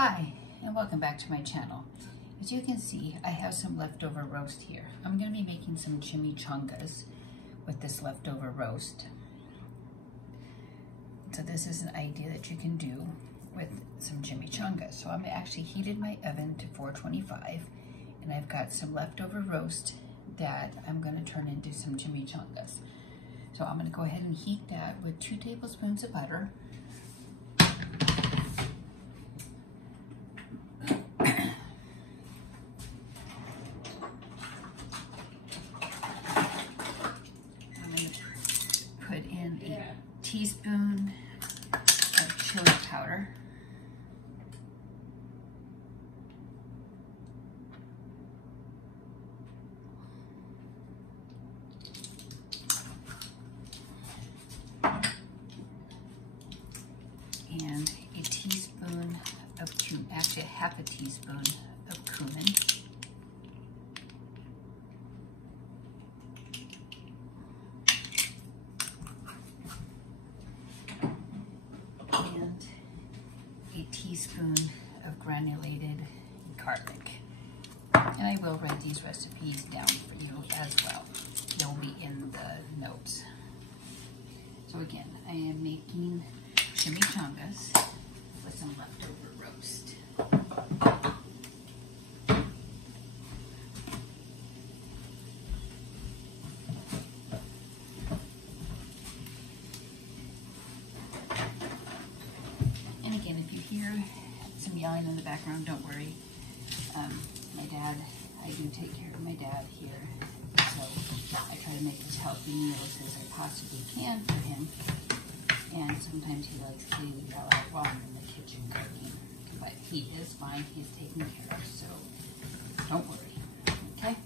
Hi, and welcome back to my channel. As you can see, I have some leftover roast here. I'm going to be making some chimichangas with this leftover roast. So this is an idea that you can do with some chimichangas. So I'm actually heated my oven to 425, and I've got some leftover roast that I'm going to turn into some chimichangas. So I'm going to go ahead and heat that with 2 tablespoons of butter. Put in a teaspoon of chili powder. And a teaspoon of cumin, actually half a teaspoon of cumin. And a teaspoon of granulated garlic. And I will write these recipes down for you as well. They'll be in the notes. So again, I am making chimichangas with some leftover roast. And again, if you hear some yelling in the background, don't worry. My dad, I do take care of my dad here, so I try to make as healthy meals as I possibly can for him. And sometimes he likes to yell out while I'm in the kitchen cooking. But he is fine, he's taken care of, so don't worry, okay?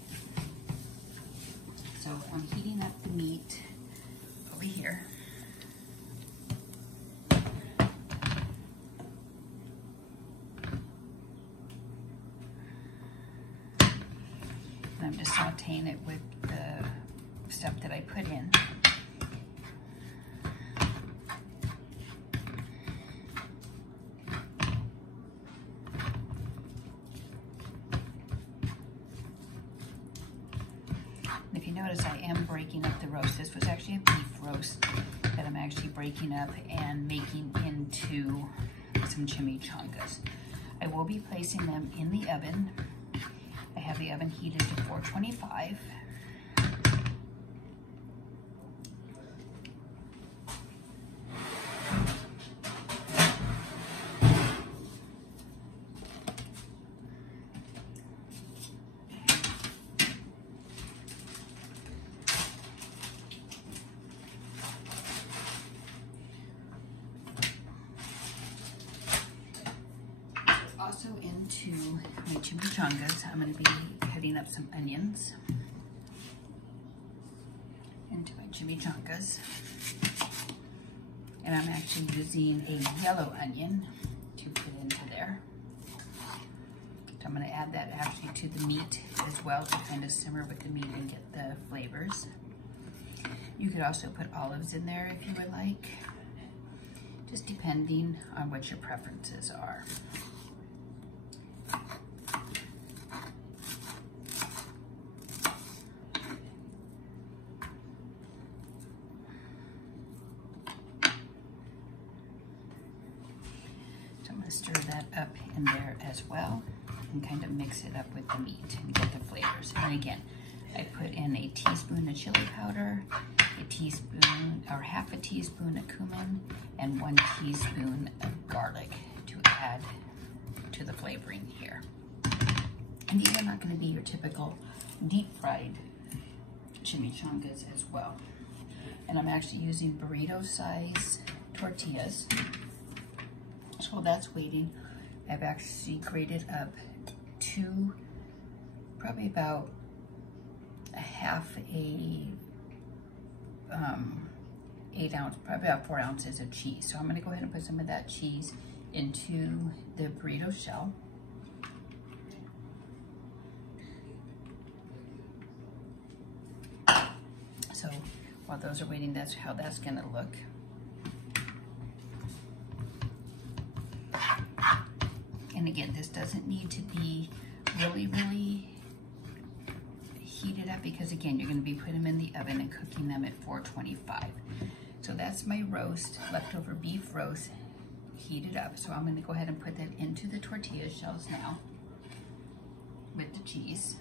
So I'm heating up the meat over here. And I'm just sauteing it with the stuff that I put in. If you notice, I am breaking up the roast. This was actually a beef roast that I'm actually breaking up and making into some chimichangas. I will be placing them in the oven. I have the oven heated to 425. Also into my chimichangas, I'm going to be cutting up some onions into my chimichangas. And I'm actually using a yellow onion to put into there. So I'm going to add that actually to the meat as well to kind of simmer with the meat and get the flavors. You could also put olives in there if you would like, just depending on what your preferences are. I'm going to stir that up in there as well and kind of mix it up with the meat and get the flavors. And again, I put in a teaspoon of chili powder, a teaspoon or half a teaspoon of cumin, and 1 teaspoon of garlic to add to the flavoring here. And these are not going to be your typical deep fried chimichangas as well. And I'm actually using burrito size tortillas. So while that's waiting, I've actually grated up probably about a half a 8 ounce, probably about 4 ounces of cheese. So I'm going to go ahead and put some of that cheese into the burrito shell. So while those are waiting, that's how that's going to look. And again, this doesn't need to be really heated up, because again, you're going to be putting them in the oven and cooking them at 425. So that's my roast, leftover beef roast, heated up. So I'm going to go ahead and put that into the tortilla shells now with the cheese.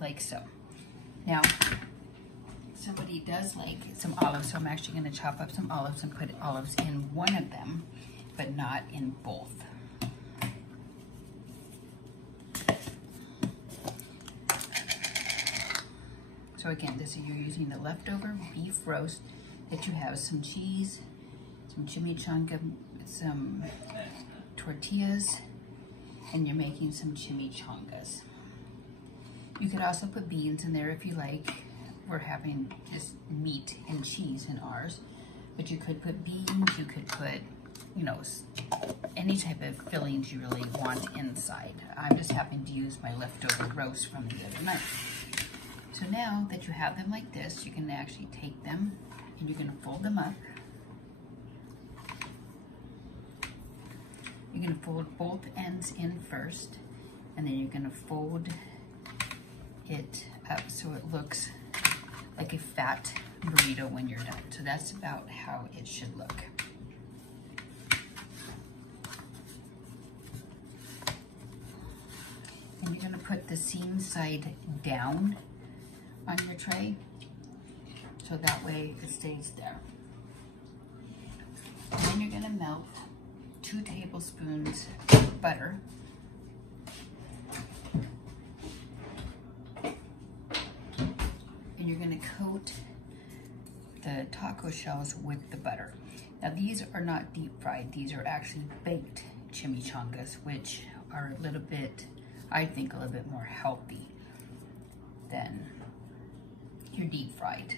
Like so. Now, somebody does like some olives, so I'm actually going to chop up some olives and put olives in one of them, but not in both. So again, this is, you're using the leftover beef roast that you have, some cheese, some chimichanga, some tortillas, and you're making some chimichangas. You could also put beans in there if you like. We're having just meat and cheese in ours, but you could put beans, you could put, you know, any type of fillings you really want inside. I'm just happening to use my leftover roast from the other night. So now that you have them like this, you can actually take them and you're gonna fold them up. You're gonna fold both ends in first, and then you're gonna fold it up so it looks like a fat burrito when you're done. So that's about how it should look. And you're gonna put the seam side down on your tray, so that way it stays there. And then you're gonna melt 2 tablespoons of butter. And you're gonna coat the taco shells with the butter. Now these are not deep fried, these are actually baked chimichangas, which are a little bit, I think, a little bit more healthy than your deep fried.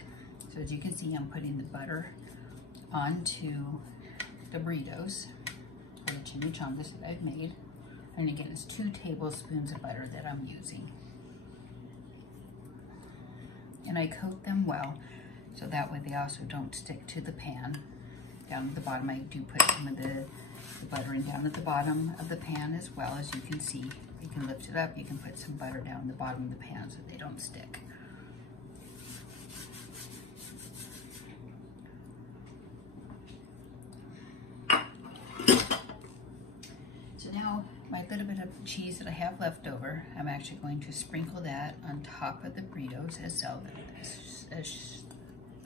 So as you can see, I'm putting the butter onto the burritos, or the chimichangas that I've made. And again, it's 2 tablespoons of butter that I'm using. And I coat them well, so that way they also don't stick to the pan. Down at the bottom, I do put some of the butter in down at the bottom of the pan as well. As you can see, you can lift it up, you can put some butter down the bottom of the pan so they don't stick. So now, my little bit of cheese that I have left over, I'm actually going to sprinkle that on top of the burritos as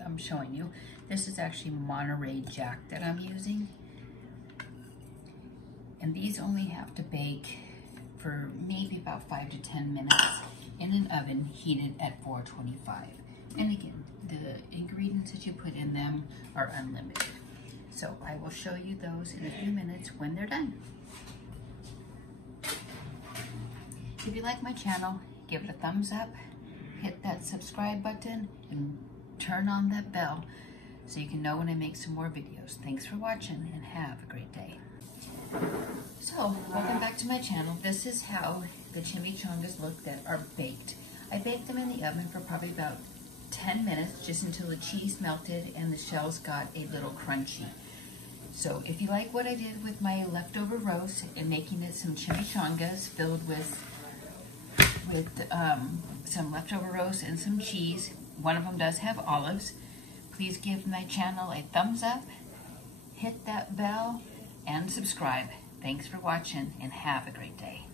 I'm showing you. This is actually Monterey Jack that I'm using. And these only have to bake for maybe about 5 to 10 minutes in an oven heated at 425. And again, the ingredients that you put in them are unlimited. So I will show you those in a few minutes when they're done. If you like my channel, give it a thumbs up, hit that subscribe button, and turn on that bell so you can know when I make some more videos. Thanks for watching and have a great day. So, welcome back to my channel. This is how the chimichangas look that are baked. I baked them in the oven for probably about 10 minutes, just until the cheese melted and the shells got a little crunchy. So if you like what I did with my leftover roast and making it some chimichangas filled with some leftover roast and some cheese, one of them does have olives, please give my channel a thumbs up, hit that bell, and subscribe. Thanks for watching and have a great day.